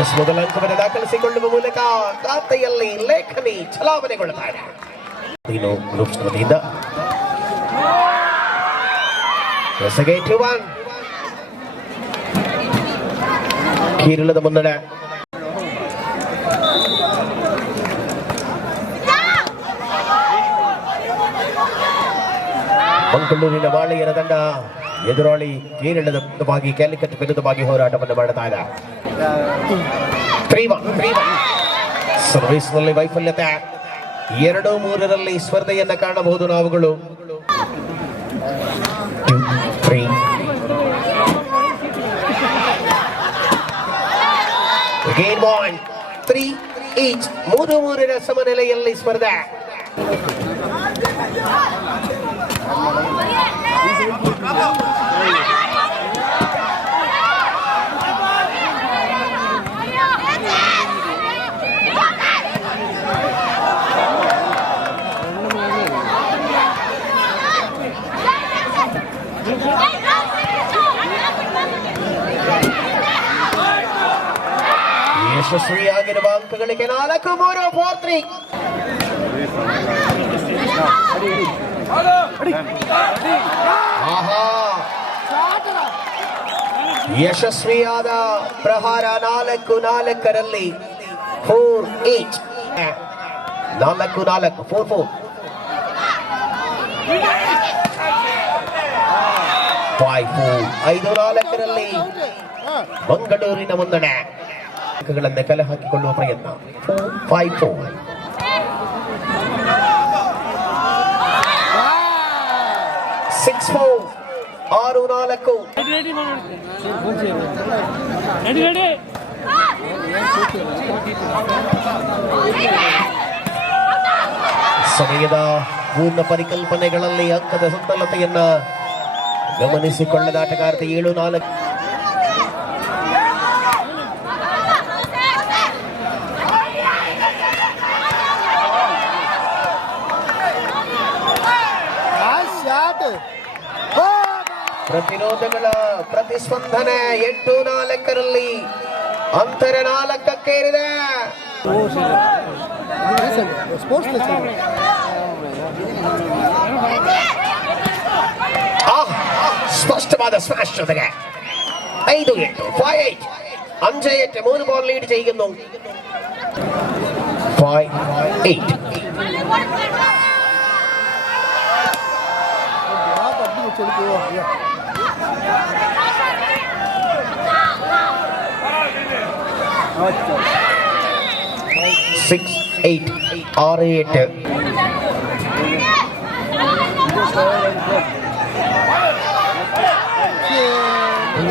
ಎಸ್ ಮೊದಲ ಅಂಕವನ್ನು ದಾಖಲಿಸಿಕೊಳ್ಳುವ ಮೂಲಕ ಖಾತೆಯಲ್ಲಿ ಲೇಖನಿ ಚಲಾವಣೆಗೊಳ್ಳುತ್ತಾರೆ. ಇನ್ನು ಗ್ರೂಪ್ಸ್ ವತಿಯಿಂದ ಎಸಗೆ 2-1 ಕೇರಳದ ಮುನ್ನಡೆ. ಮಂಗಳೂರಿನ ವಾಳೆಯರ ತಂಡ ಎದುರಾಳಿ ಕೇರಳದ ವಿರುದ್ಧವಾಗಿ ಕ್ಯಾಲಿಕಟ್ ವಿರುದ್ಧವಾಗಿ ಹೋರಾಟವನ್ನು ಮಾಡುತ್ತಾ ಇದೆ. 3-1 ಸರ್ವಿಸ್ನಲ್ಲಿ ವೈಫಲ್ಯತೆ. 2-3ರಲ್ಲಿ ಸ್ಪರ್ಧೆಯನ್ನ ಕಾಣಬಹುದು ನಾವುಗಳು. 2-3 ಗೇಮ್ ಪಾಯಿಂಟ್ 3 ಈಚ್. 3-3ರ ಸಮನಿಲೆಯಲ್ಲಿ ಸ್ಪರ್ಧೆ. ಯಶಸ್ವಿಯಾಗಿರುವ ಅಂಕಗಳಿಗೆ 4-3 4-3. ಯಶಸ್ವಿಯಾದ ಪ್ರಹಾರ 4-4ರಲ್ಲಿ 4-8 4-4 4-4 5-4ರಲ್ಲಿ ಮಂಗಳೂರಿನ ಮುನ್ನಡೆ. ಅಂಕಗಳನ್ನು ಕಲೆ ಹಾಕಿಕೊಳ್ಳುವ ಪ್ರಯತ್ನ. 5-4 6-4 6-4 ಸಮಯದ ಪೂರ್ಣ ಪರಿಕಲ್ಪನೆಗಳಲ್ಲಿ ಅಂಕದ ಸುತ್ತಲತೆಯನ್ನ ಗಮನಿಸಿಕೊಳ್ಳದ ಆಟಗಾರ್ತಿ. 7-4 ಪ್ರತಿರೋಧಗಳ ಪ್ರತಿಸ್ಪಂದನೆ. 8-4ರಲ್ಲಿ ಅಂತರ 4ಕ್ಕೇರಿದೆ. സ്പഷ്ടമായ സ്മാഷ് ജೊತೆಗೆ 5-8 5-8 5-8 3 ಬಾಲ್ ಲೀಡ್ ചെയ്യുന്നു. 5-8 6-8 6-8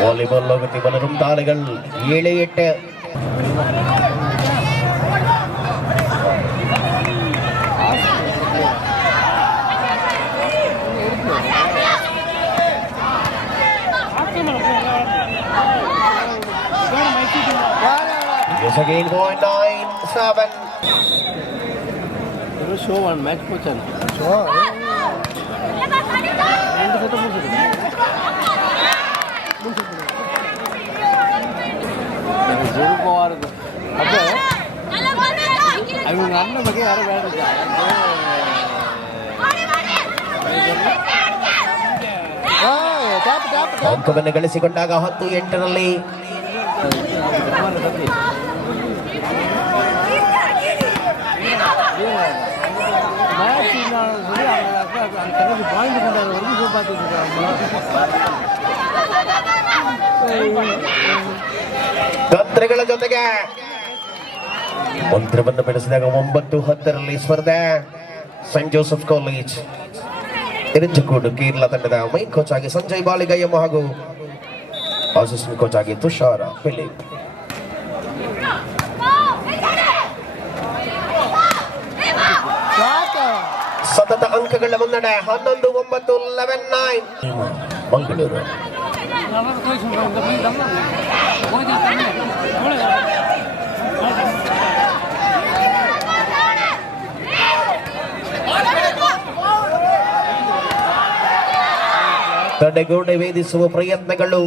ವಾಲಿಬಾಲ್ ലോകത്തിൽ വളരും താളുകൾ 7-8 Yes, again, 9-7. Show one match coach. Sure. ಅಂಕವನ್ನು ಗಳಿಸಿಕೊಂಡಾಗ 10-8ರಲ್ಲಿ ತಂತ್ರಗಳ ಜೊತೆಗೆ ಮಂತ್ರವನ್ನು ಬೆಳೆಸಿದಾಗ 9-10ರಲ್ಲಿ ಸ್ಪರ್ಧೆ. ಸೆಂಟ್ ಜೋಸೆಫ್ ಕಾಲೇಜ್ ಇರಿಚಕೋಡು ಕೇರಳ ತಂಡದ ಮೈನ್ ಕೋಚ್ ಆಗಿ ಸಂಜಯ್ ಬಾಳಿಗಯ್ಯಮ್ಮ ಹಾಗೂ ಅಸಿಸ್ಟೆಂಟ್ ಕೋಚ್ ಆಗಿ ತುಷಾರ ಫಿಲಿಪ್. ಸತತ ಅಂಕಗಳ ಮುನ್ನಡೆ. 11-9 11-9 ಮಂಗಳೂರು. ತಡೆಗೋಡೆ ವೇದಿಸುವ ಪ್ರಯತ್ನಗಳು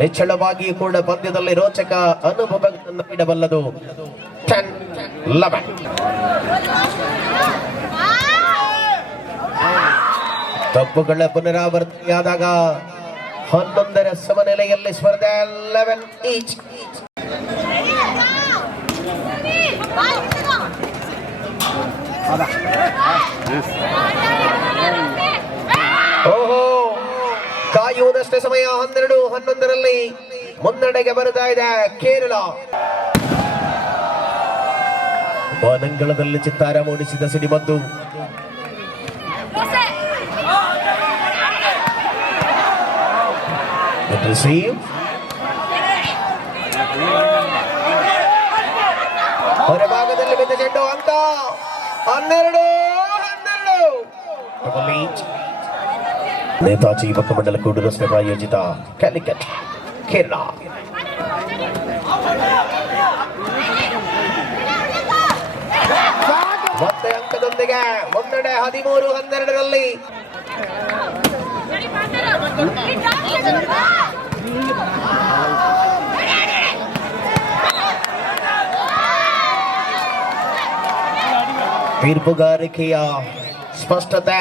ನಿಚ್ಚಳವಾಗಿಯೂ ಕೂಡ ಪಂದ್ಯದಲ್ಲಿ ರೋಚಕ ಅನುಭವಗಳನ್ನು ನೀಡಬಲ್ಲದು. 10-11 ತಪ್ಪುಗಳ ಪುನರಾವರ್ತಿಯಾದಾಗ 11ರ ಸಮನಿಲೆಯಲ್ಲಿ ಸ್ಪರ್ಧೆ. 11 ಈಚ್. ಓಹೋ, ಕಾಯುವುದಷ್ಟೇ ಸಮಯ. 12-11ರಲ್ಲಿ ಮುನ್ನಡೆಗೆ ಬರ್ತಾ ಇದೆ ಕೇರಳ. ಬಾನಂಗಳದಲ್ಲಿ ಚಿತ್ತಾರ ಮೂಡಿಸಿದ ಸಿಡಿಮದ್ದು. ರಿಸೀವ್. ಹೊರಭಾಗದಲ್ಲಿ ಬಿದ್ದ ಚೆಂಡು. ಅಂತ 12-12 ನೇತಾಜಿ ಯುವಕ ಮಂಡಲ ಕೂಡೂರು ರಸ್ತೆ ಪ್ರಾಯೋಜಿತ ಕ್ಯಾಲಿಕಟ್ ಕೇರಳ. ಮತ್ತೆ ಅಂಕದೊಂದಿಗೆ ಮುನ್ನಡೆ 13-12ರಲ್ಲಿ. ತೀರ್ಪುಗಾರಿಕೆಯ ಸ್ಪಷ್ಟತೆ.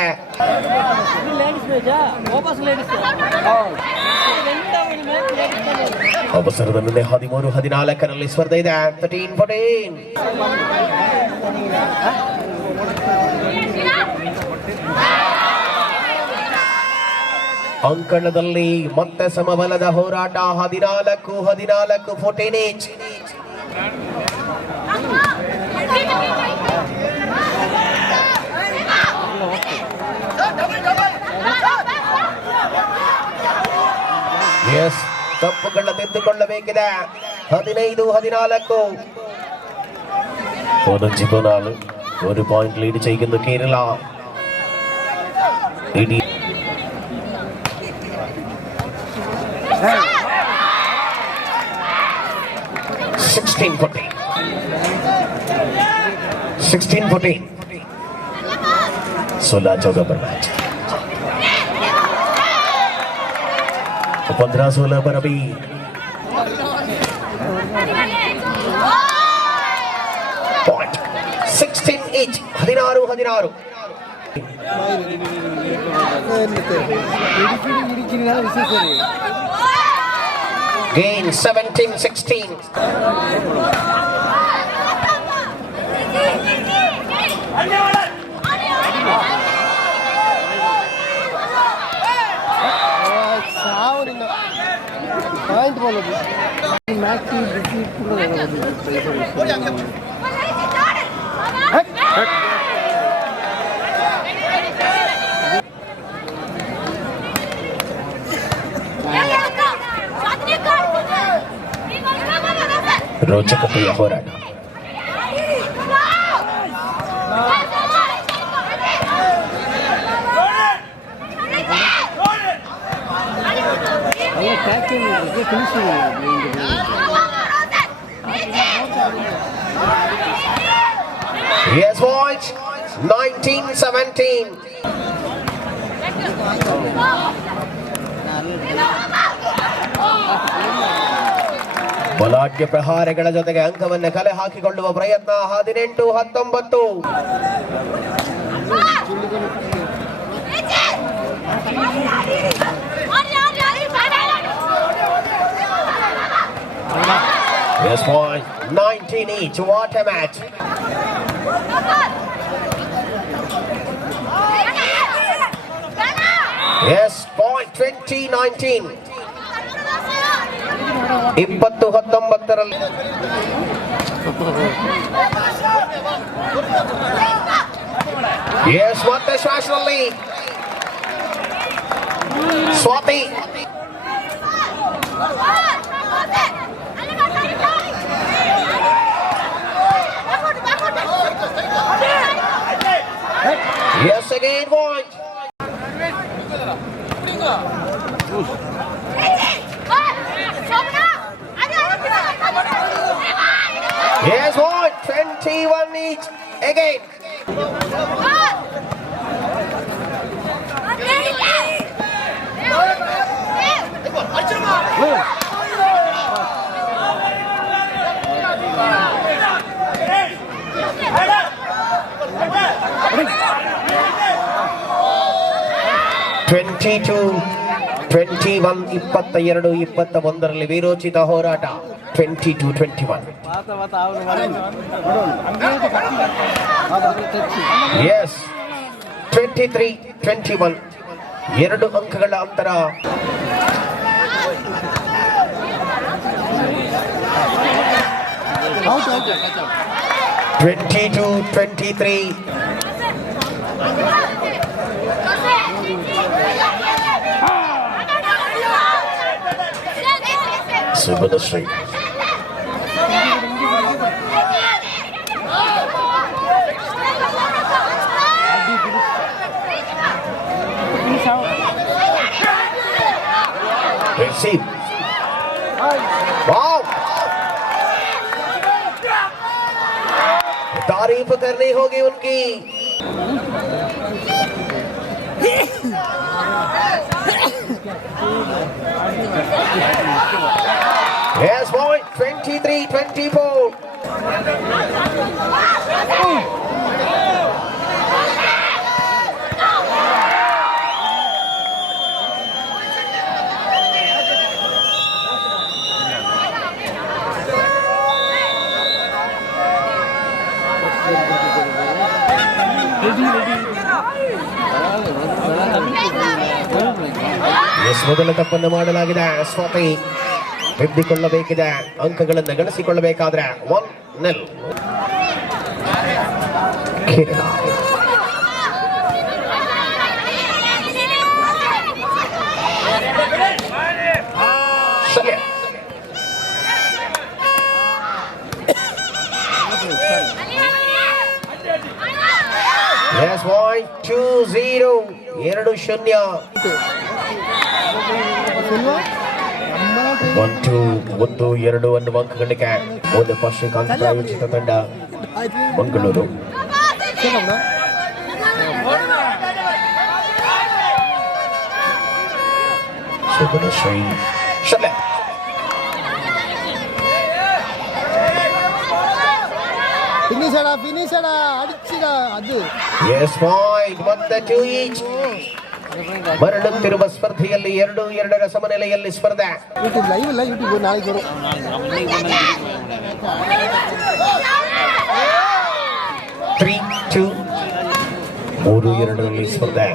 ಅವಸರದ ಮುಂದೆ 13-14ರಲ್ಲಿ ಸ್ಪರ್ಧೆ ಇದೆ. 13-14 ಅಂಕಣದಲ್ಲಿ ಮತ್ತೆ ಸಮಬಲದ ಹೋರಾಟ. 14-14 14 ಈಚ್. ಎಸ್, ತಪ್ಪುಗಳ ತಿದ್ದುಕೊಳ್ಳಬೇಕಿದೆ. 15-14 1 പോയിന്റ് ലീഡ് ചെയ്യുന്നു കേരള. 16-14 16-14 पर मैच. 15-16 पर अभी 16 each. 16-16 gain. 17-16 ರೋಚಕತೆಯ ಹೋರಾಟ. Yes, boys. 19-17 ಬಲಾಢ್ಯ ಪ್ರಹಾರಗಳ ಜೊತೆಗೆ ಅಂಕವನ್ನು ಕಲೆ ಹಾಕಿಕೊಳ್ಳುವ ಪ್ರಯತ್ನ. 18-19 Yes, point. 19 each. What a match. Yes, point. 20-19 20-19ರಲ್ಲಿ Yes, ಮತ್ತೆ ಶ್ವಾಸದಲ್ಲಿ Swati. Yes, again point. Yes, point. 21 each. Again. 22-21 ವೀರೋಚಿತ ಹೋರಾಟ. 22-21. ಎಸ್ 23-21 2 ಅಂಕಗಳ ಅಂತರ. Out. 22-23. Savanoor. Receive. Wow. तारीफ करनी होगी उनकी. Yes, boy. 23-24. ಮೊದಲ ತಪ್ಪನ್ನು ಮಾಡಲಾಗಿದೆ. ಸ್ವಾತಿ ಹಿಡಿದುಕೊಳ್ಳಬೇಕಿದೆ. ಅಂಕಗಳನ್ನು ಗಳಿಸಿಕೊಳ್ಳಬೇಕಾದ್ರೆ 1-0 ಕೇರಳ. Yes, boy. 2-0 2-0. 1-2 ಅನ್ನುವ ಅಂಕಗಳಿಗೆ ಒಂದು ಪಾರ್ಶ್ವಿಕಾಂತ ಪ್ರಾಯೋಜಿತ ತಂಡ ಮಂಗಳೂರು. ಸುಗುಣಶ್ರೀ ಶಲೆ. ಫಿನಿಷಡ ಅಡಿಚಿದ ಅದು. Yes, point. 1-2 each. ಮರಳುತ್ತಿರುವ ಸ್ಪರ್ಧೆಯಲ್ಲಿ 2-2 ಸಮನಿಲೆಯಲ್ಲಿ ಸ್ಪರ್ಧೆ. 3-2 3-2 ಸ್ಪರ್ಧೆ.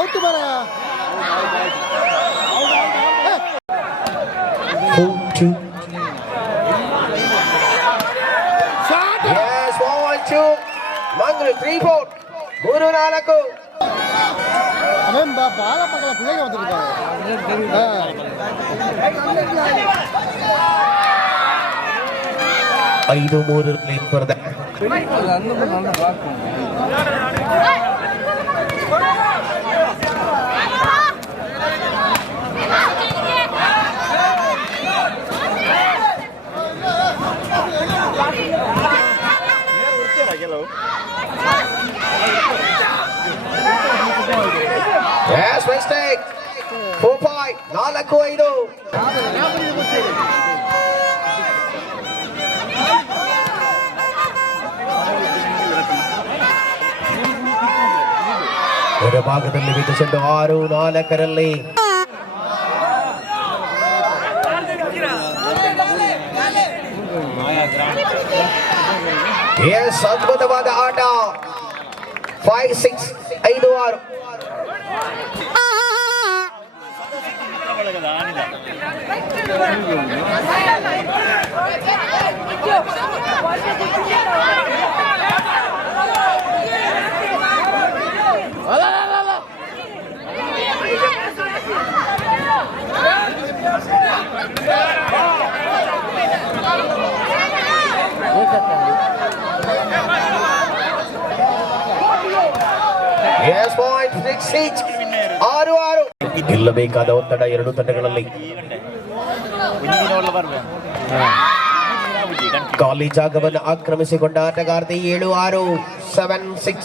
ಔಟ್ ಬರ 4-2. Yes, 1-2 ಮಂಗಳೂರು 3-4 3-4. ಅವನ್ ಬಾಳ ಪಕ್ಕದ ಪ್ಲೇಗೆ ಬಂದಿದ್ದಾರೆ. 5-3 ಸ್ಪರ್ಧೆ. Yes, mistake. 4-5 4-5. ಎಡಭಾಗದಲ್ಲಿ ಬಿದ್ದು ಚೆಂಡು 6-4. ಎಸ್ ಅದ್ಭುತವಾದ ಆಟ. 5-6 5-6. Yes, point 6 each. 6-6. ಗೆಲ್ಲಬೇಕಾದ ಒತ್ತಡ ಎರಡು ತಂಡಗಳಲ್ಲಿ. ಖಾಲಿ ಜಾಗವನ್ನು ಆಕ್ರಮಿಸಿಕೊಂಡ ಆಟಗಾರ್ತಿ 7-6 7-6.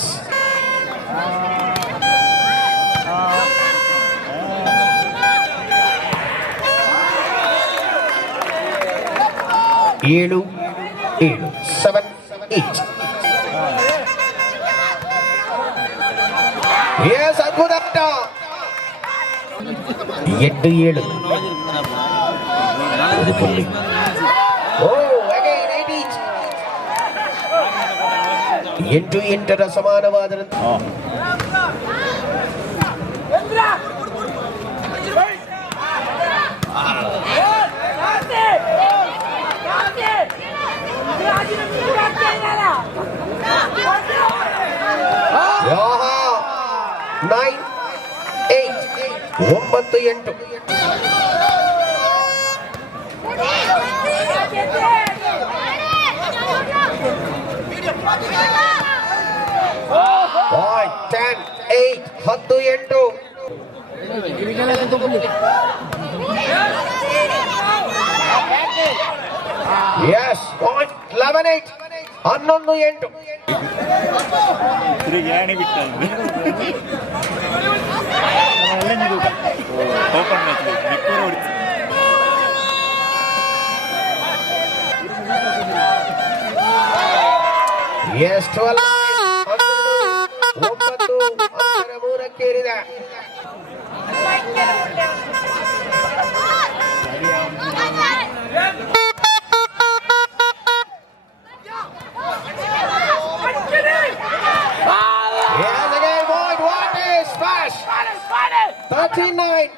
7-8. Yes, ಅದ್ಭುತ 8-7. Again 8 8 ಸಮಾನವಾದ ಒಂಬತ್ತು ಎಂಟು. Ten eight 10-8. ಎಸ್ 11-8 11-8. Yes, 12 9 3 Yes, again, boy, what is fast? 39.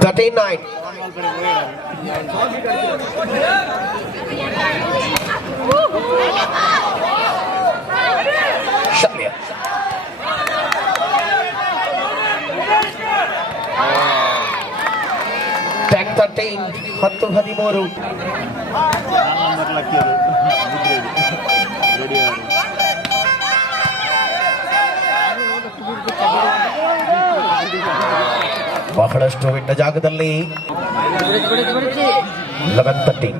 39. Shalia. Tag 13, 10-13. ಬಹಳಷ್ಟು ಬಿಟ್ಟ ಜಾಗದಲ್ಲಿ 11-13.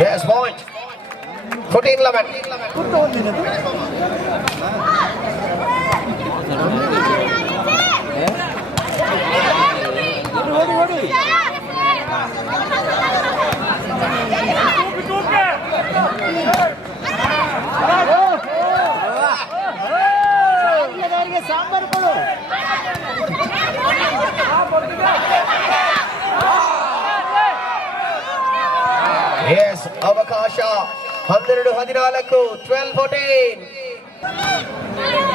Yes, point. 14-11. Yes, ಅವಕಾಶ 12-14. 12-14.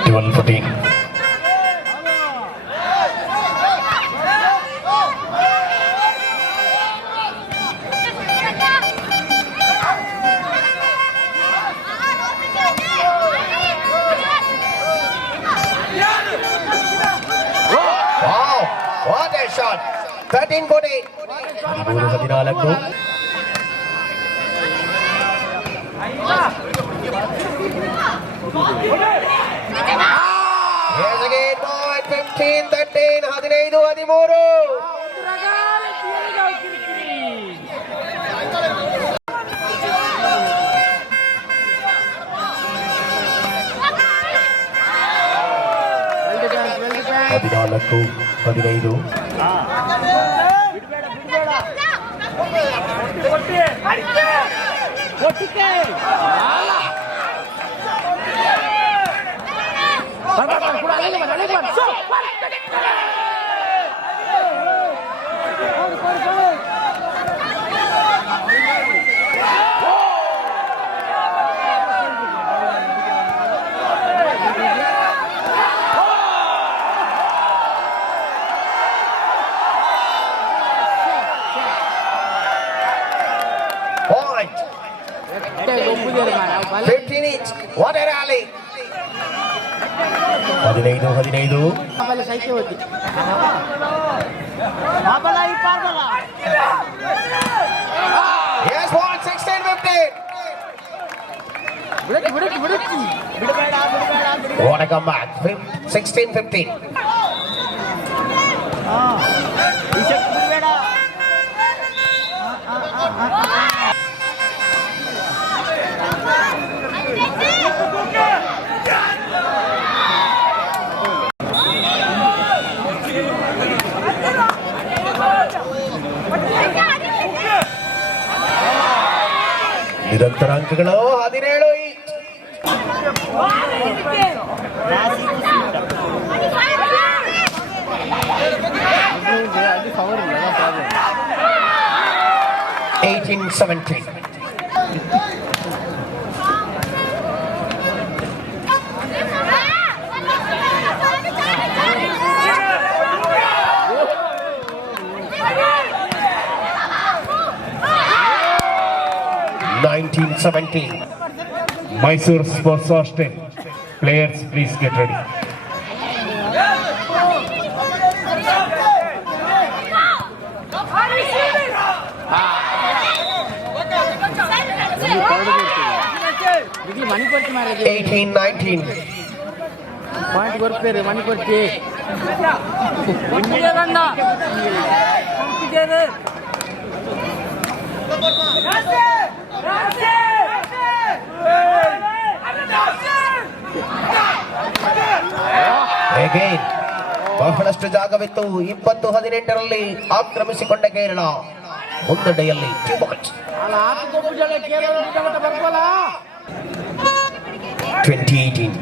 12-14. Wow, what a shot. 13-14. 13-14. Yes, again, point. 15-13. 15-13. ಹದಿನಾಲ್ಕು 15. Point. 15 each. What a rally. 15. Yes, point. 16-15. What a comeback. 16-15. ನಿರಂತರ ಅಂಕಗಳು 17. Eighteen 17. Mysore Sports Hostel. Players, please get ready. ಮನಿ ಕೊಡ್ತಿ ಮಾರ 18-19. ಪಾಯಿಂಟ್ ಕೊಡ್ತೀರಿ ಮನಿ ಕೊಡ್ತಿ Again, ಬಹಳಷ್ಟು ಜಾಗವಿತ್ತು. 20-18 ಆಕ್ರಮಿಸಿಕೊಂಡ ಕೇರಳ ಮುನ್ನಡೆಯಲ್ಲಿ. 2018.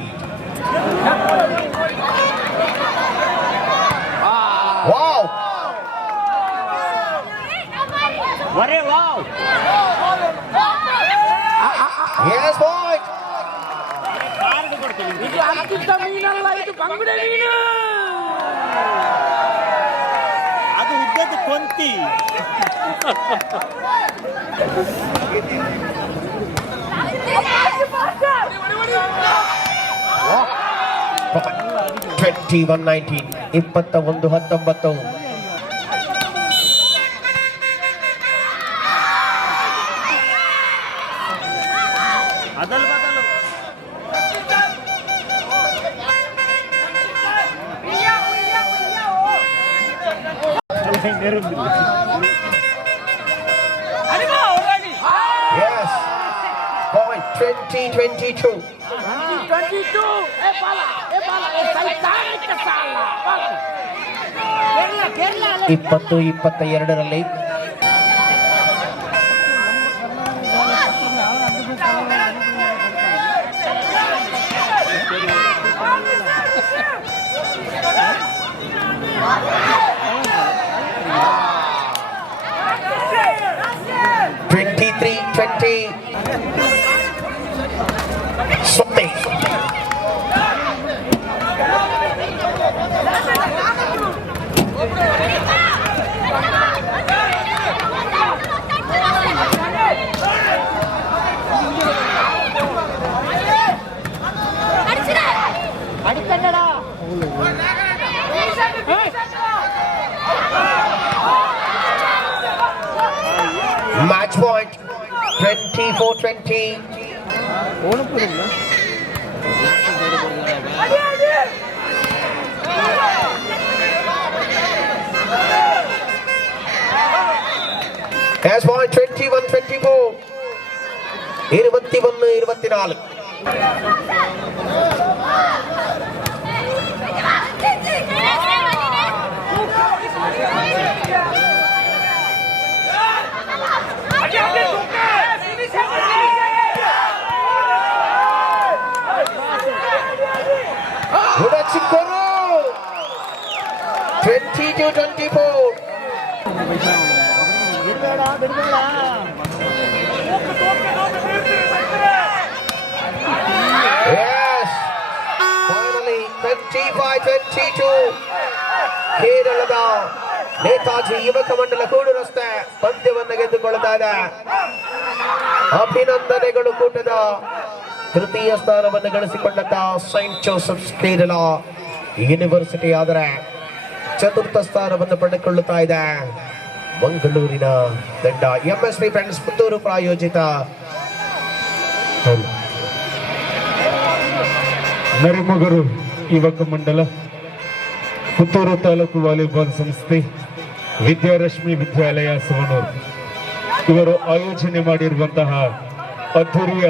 Wow! Wow! Yes, boy! ಇದು ಅತ್ಯುತ್ತ ಮೀನಲ್ಲ, ಇದು ಬಂಗುಡೆ ಮೀನು. ಅದು ಉದ್ದದ ಕೊಂತಿ. 21-19. 21-19. ಅದಲ್ ಬದಲು Yes. Point 20-22. 22. ए बाला, ए सैतान का साला. केरला. 20-22 23-20. Swati. Match point 24-20. Match point 21-24. 21-24. Chikkoro 22-24. Yes, finally 25-22. ಕೇರಳದ ನೇತಾಜಿ ಯುವಕ ಮಂಡಲ ಕೂಡು ರಸ್ತೆ ಪಂದ್ಯವನ್ನು ಗೆದ್ದುಕೊಳ್ಳುತ್ತಾ ಇದೆ. ಅಭಿನಂದನೆಗಳು. ಕೂಟದ ತೃತೀಯ ಸ್ಥಾನವನ್ನು ಗಳಿಸಿಕೊಂಡಂತ ಸೈಂಟ್ ಜೋಸೆಫ್ಸ್ ಕೇರಳ ಯೂನಿವರ್ಸಿಟಿ ಆದರೆ ಚತುರ್ಥ ಸ್ಥಾನವನ್ನು ಪಡೆದುಕೊಳ್ಳುತ್ತಾ ಇದೆ ಮಂಗಳೂರಿನ ತಂಡ. MSP ಫ್ರೆಂಡ್ಸ್ ಪುತ್ತೂರು ಪ್ರಾಯೋಜಿತ ನರಿಮೊಗರು ಯುವಕ ಮಂಡಲ, ಪುತ್ತೂರು ತಾಲೂಕು ವಾಲಿಬಾಲ್ ಸಂಸ್ಥೆ, ವಿದ್ಯಾರಶ್ಮಿ ವಿದ್ಯಾಲಯ ಸವನೂರು ಇವರು ಆಯೋಜನೆ ಮಾಡಿರುವಂತಹ ಅದ್ದೂರಿಯ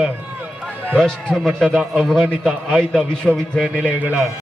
ರಾಷ್ಟ್ರ ಮಟ್ಟದ ಆಹ್ವಾನಿತ ಆಯ್ದ ವಿಶ್ವವಿದ್ಯಾನಿಲಯಗಳ